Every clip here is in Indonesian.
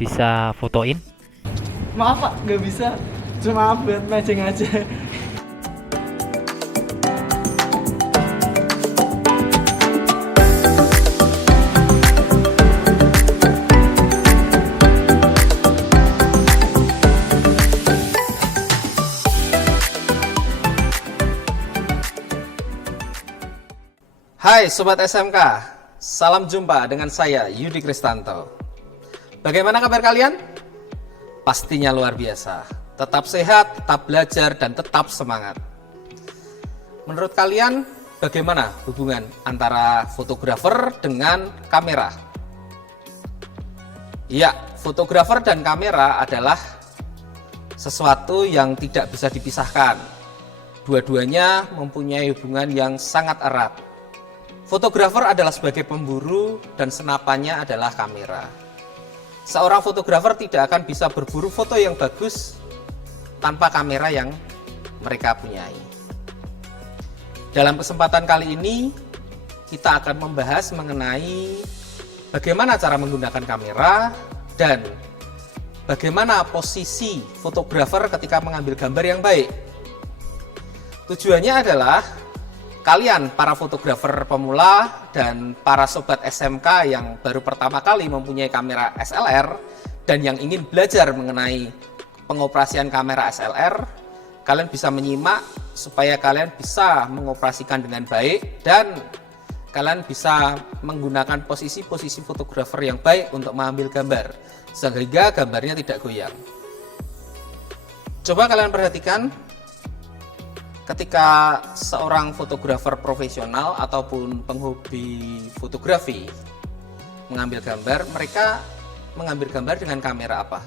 bisa fotoin? Maaf Pak, nggak bisa. Cuma buat matching aja. Hai Sobat SMK, salam jumpa dengan saya Yudi Kristanto. Bagaimana kabar kalian? Pastinya luar biasa. Tetap sehat, tetap belajar, dan tetap semangat. Menurut kalian, bagaimana hubungan antara fotografer dengan kamera? Ya, fotografer dan kamera adalah sesuatu yang tidak bisa dipisahkan. Dua-duanya mempunyai hubungan yang sangat erat. Fotografer adalah sebagai pemburu dan senapannya adalah kamera. Seorang fotografer tidak akan bisa berburu foto yang bagus tanpa kamera yang mereka punyai. Dalam kesempatan kali ini, kita akan membahas mengenai bagaimana cara menggunakan kamera dan bagaimana posisi fotografer ketika mengambil gambar yang baik. Tujuannya adalah kalian para fotografer pemula dan para sobat SMK yang baru pertama kali mempunyai kamera SLR dan yang ingin belajar mengenai pengoperasian kamera SLR, kalian bisa menyimak supaya kalian bisa mengoperasikan dengan baik dan kalian bisa menggunakan posisi-posisi fotografer yang baik untuk mengambil gambar sehingga gambarnya tidak goyang. Coba kalian perhatikan ketika seorang fotografer profesional ataupun penghobi fotografi mengambil gambar, mereka mengambil gambar dengan kamera apa?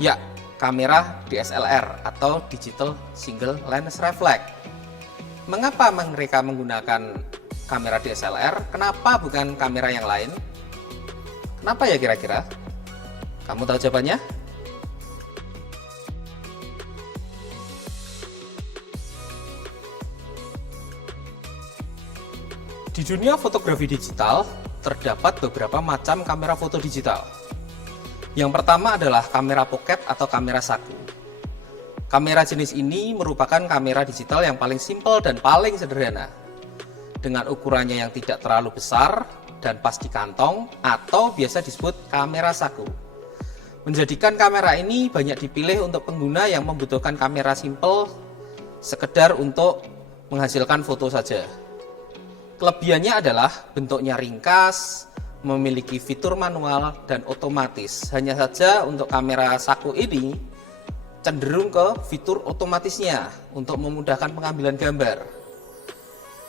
Ya, kamera DSLR atau Digital Single Lens Reflex. Mengapa mereka menggunakan kamera DSLR? Kenapa bukan kamera yang lain? Kenapa ya kira-kira? Kamu tahu jawabannya? Di dunia fotografi digital, terdapat beberapa macam kamera foto digital. Yang pertama adalah kamera pocket atau kamera saku. Kamera jenis ini merupakan kamera digital yang paling simpel dan paling sederhana, dengan ukurannya yang tidak terlalu besar dan pas di kantong atau biasa disebut kamera saku. Menjadikan kamera ini banyak dipilih untuk pengguna yang membutuhkan kamera simpel, sekedar untuk menghasilkan foto saja. Kelebihannya adalah bentuknya ringkas, memiliki fitur manual dan otomatis. Hanya saja untuk kamera saku ini cenderung ke fitur otomatisnya untuk memudahkan pengambilan gambar.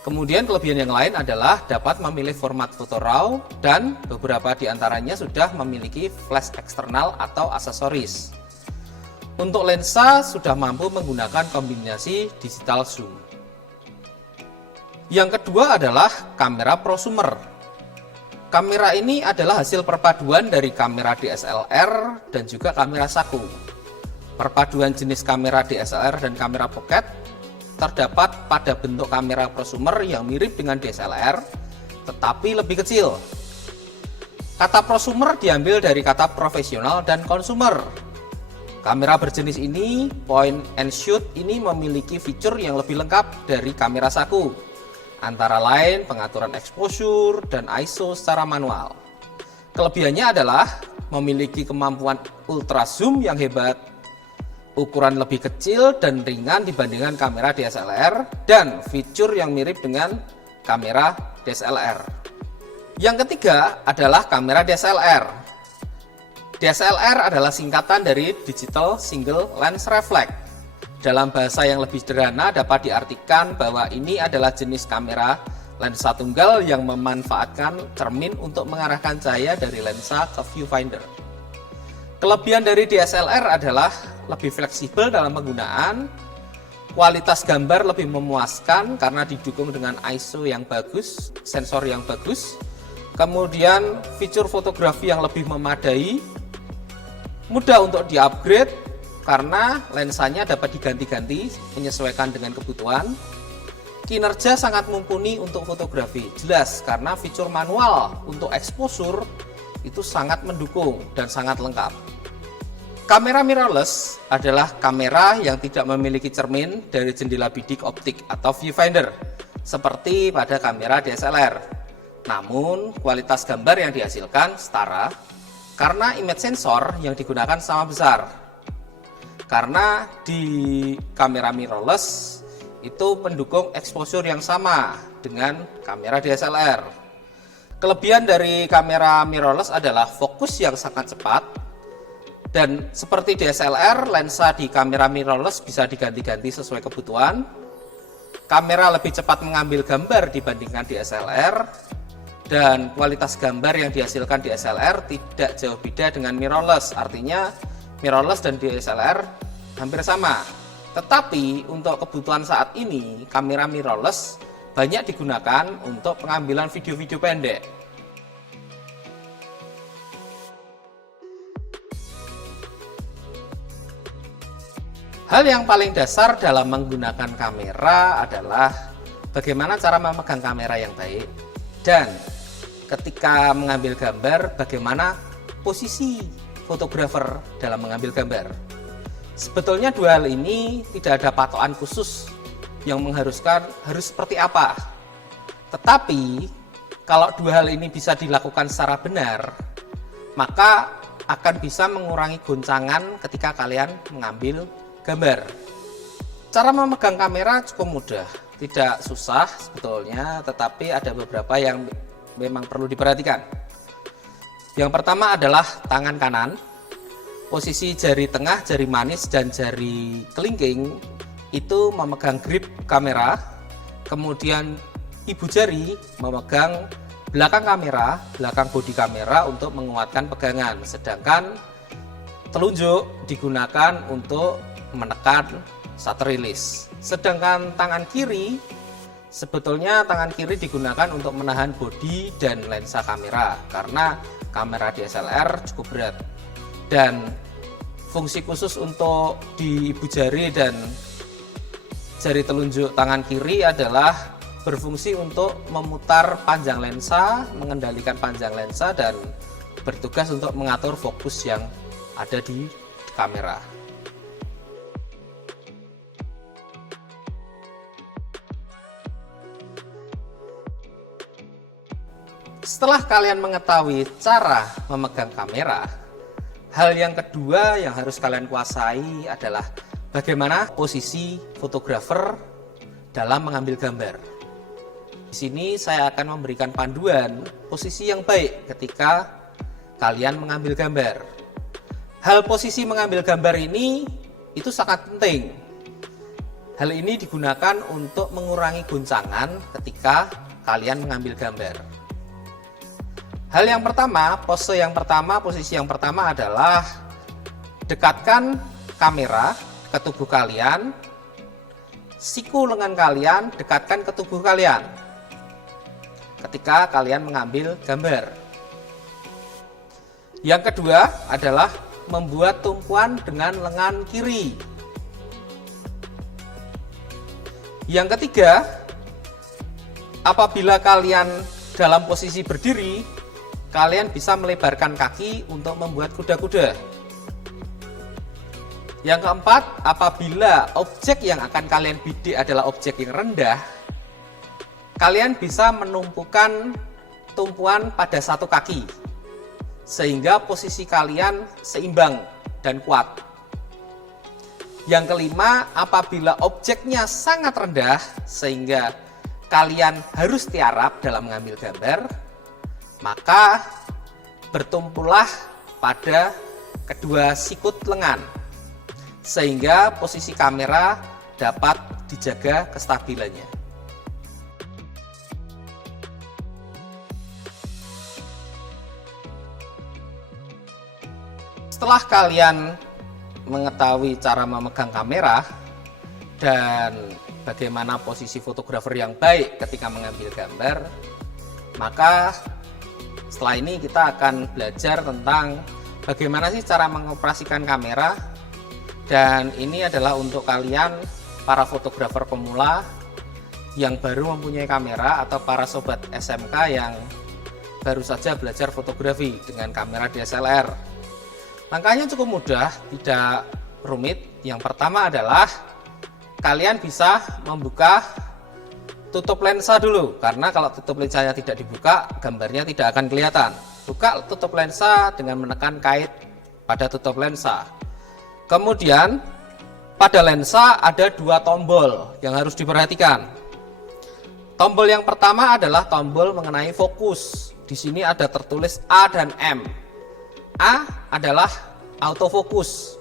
Kemudian kelebihan yang lain adalah dapat memilih format foto RAW dan beberapa di antaranya sudah memiliki flash eksternal atau aksesoris. Untuk lensa sudah mampu menggunakan kombinasi digital zoom. Yang kedua adalah kamera prosumer. Kamera ini adalah hasil perpaduan dari kamera DSLR dan juga kamera saku. Perpaduan jenis kamera DSLR dan kamera pocket terdapat pada bentuk kamera prosumer yang mirip dengan DSLR, tetapi lebih kecil. Kata prosumer diambil dari kata profesional dan consumer. Kamera berjenis ini, point and shoot ini memiliki fitur yang lebih lengkap dari kamera saku. Antara lain pengaturan exposure dan ISO secara manual. Kelebihannya adalah memiliki kemampuan ultra zoom yang hebat, ukuran lebih kecil dan ringan dibandingkan kamera DSLR, dan fitur yang mirip dengan kamera DSLR. Yang ketiga adalah kamera DSLR. DSLR adalah singkatan dari Digital Single Lens Reflex. Dalam bahasa yang lebih sederhana dapat diartikan bahwa ini adalah jenis kamera lensa tunggal yang memanfaatkan cermin untuk mengarahkan cahaya dari lensa ke viewfinder. Kelebihan dari DSLR adalah lebih fleksibel dalam penggunaan, kualitas gambar lebih memuaskan karena didukung dengan ISO yang bagus, sensor yang bagus, kemudian fitur fotografi yang lebih memadai, mudah untuk di-upgrade, karena lensanya dapat diganti-ganti menyesuaikan dengan kebutuhan. Kinerja sangat mumpuni untuk fotografi, jelas karena fitur manual untuk exposure itu sangat mendukung dan sangat lengkap. Kamera mirrorless adalah kamera yang tidak memiliki cermin dari jendela bidik optik atau viewfinder seperti pada kamera DSLR. Namun kualitas gambar yang dihasilkan setara karena image sensor yang digunakan sama besar. Karena di kamera mirrorless itu mendukung exposure yang sama dengan kamera DSLR. Kelebihan dari kamera mirrorless adalah fokus yang sangat cepat. Dan seperti DSLR, lensa di kamera mirrorless bisa diganti-ganti sesuai kebutuhan. Kamera lebih cepat mengambil gambar dibandingkan DSLR. Dan kualitas gambar yang dihasilkan DSLR tidak jauh beda dengan mirrorless. Artinya mirrorless dan DSLR hampir sama. Tetapi untuk kebutuhan saat ini, kamera mirrorless banyak digunakan untuk pengambilan video-video pendek. Hal yang paling dasar dalam menggunakan kamera adalah bagaimana cara memegang kamera yang baik dan ketika mengambil gambar bagaimana posisi fotografer dalam mengambil gambar. Sebetulnya dua hal ini tidak ada patokan khusus yang mengharuskan harus seperti apa. Tetapi kalau dua hal ini bisa dilakukan secara benar, maka akan bisa mengurangi goncangan ketika kalian mengambil gambar. Cara memegang kamera cukup mudah, tidak susah sebetulnya, tetapi ada beberapa yang memang perlu diperhatikan. Yang pertama adalah tangan kanan. Posisi jari tengah, jari manis, dan jari kelingking itu memegang grip kamera. Kemudian ibu jari memegang belakang kamera, belakang bodi kamera untuk menguatkan pegangan. Sedangkan telunjuk digunakan untuk menekan shutter release. Sedangkan tangan kiri, sebetulnya tangan kiri digunakan untuk menahan bodi dan lensa kamera karena kamera DSLR cukup berat. Dan fungsi khusus untuk di ibu jari dan jari telunjuk tangan kiri adalah berfungsi untuk memutar panjang lensa, mengendalikan panjang lensa, dan bertugas untuk mengatur fokus yang ada di kamera. Setelah kalian mengetahui cara memegang kamera, hal yang kedua yang harus kalian kuasai adalah bagaimana posisi fotografer dalam mengambil gambar. Di sini saya akan memberikan panduan posisi yang baik ketika kalian mengambil gambar. Hal posisi mengambil gambar ini itu sangat penting. Hal ini digunakan untuk mengurangi goncangan ketika kalian mengambil gambar. Hal yang pertama, posisi yang pertama adalah dekatkan kamera ke tubuh kalian, siku lengan kalian dekatkan ke tubuh kalian ketika kalian mengambil gambar. Yang kedua adalah membuat tumpuan dengan lengan kiri. Yang ketiga, apabila kalian dalam posisi berdiri, kalian bisa melebarkan kaki untuk membuat kuda-kuda. Yang keempat, apabila objek yang akan kalian bidik adalah objek yang rendah, kalian bisa menumpukan tumpuan pada satu kaki, sehingga posisi kalian seimbang dan kuat. Yang kelima, apabila objeknya sangat rendah, sehingga kalian harus tiarap dalam mengambil gambar, maka bertumpulah pada kedua sikut lengan sehingga posisi kamera dapat dijaga kestabilannya. Setelah kalian mengetahui cara memegang kamera dan bagaimana posisi fotografer yang baik ketika mengambil gambar, maka setelah ini kita akan belajar tentang bagaimana sih cara mengoperasikan kamera. Dan ini adalah untuk kalian para fotografer pemula yang baru mempunyai kamera atau para sobat SMK yang baru saja belajar fotografi dengan kamera DSLR. Langkahnya cukup mudah, tidak rumit. Yang pertama adalah kalian bisa membuka tutup lensa dulu, karena kalau tutup lensanya tidak dibuka, gambarnya tidak akan kelihatan. Buka tutup lensa dengan menekan kait pada tutup lensa. Kemudian pada lensa ada dua tombol yang harus diperhatikan. Tombol yang pertama adalah tombol mengenai fokus. Di sini ada tertulis A dan M. A adalah autofokus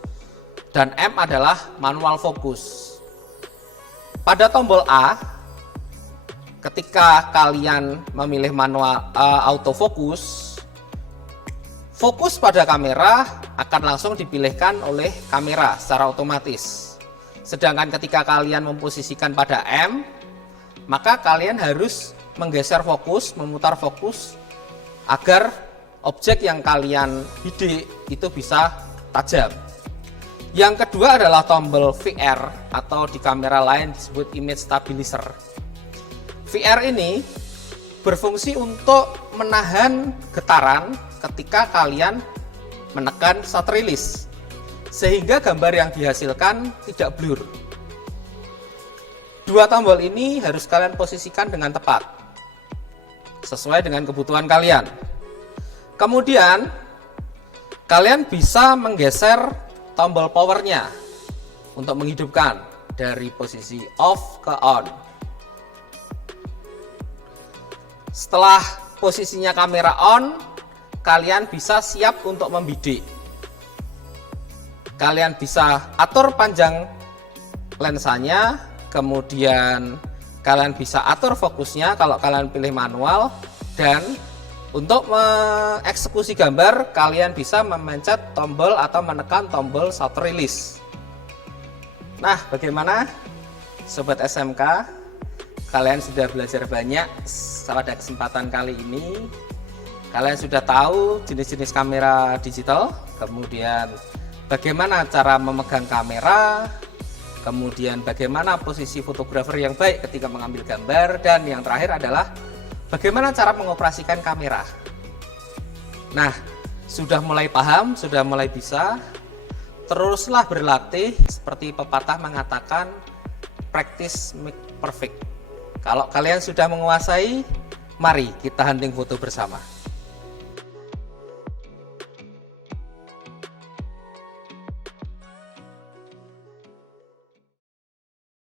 dan M adalah manual fokus. Pada tombol A, ketika kalian memilih manual autofokus, fokus pada kamera akan langsung dipilihkan oleh kamera secara otomatis. Sedangkan ketika kalian memposisikan pada M, maka kalian harus menggeser fokus, memutar fokus agar objek yang kalian bidik itu bisa tajam. Yang kedua adalah tombol VR atau di kamera lain disebut image stabilizer. VR ini berfungsi untuk menahan getaran ketika kalian menekan shutter release, sehingga gambar yang dihasilkan tidak blur. Dua tombol ini harus kalian posisikan dengan tepat, sesuai dengan kebutuhan kalian. Kemudian, kalian bisa menggeser tombol powernya untuk menghidupkan dari posisi off ke on. Setelah posisinya kamera on, kalian bisa siap untuk membidik. Kalian bisa atur panjang lensanya, kemudian kalian bisa atur fokusnya kalau kalian pilih manual, dan untuk mengeksekusi gambar kalian bisa memencet tombol atau menekan tombol shutter release. Nah, bagaimana Sobat SMK? Kalian sudah belajar banyak pada kesempatan kali ini. Kalian sudah tahu jenis-jenis kamera digital, kemudian bagaimana cara memegang kamera, kemudian bagaimana posisi fotografer yang baik ketika mengambil gambar, dan yang terakhir adalah bagaimana cara mengoperasikan kamera. Nah, sudah mulai paham, sudah mulai bisa, teruslah berlatih. Seperti pepatah mengatakan, practice make perfect. Kalau kalian sudah menguasai, mari kita hunting foto bersama.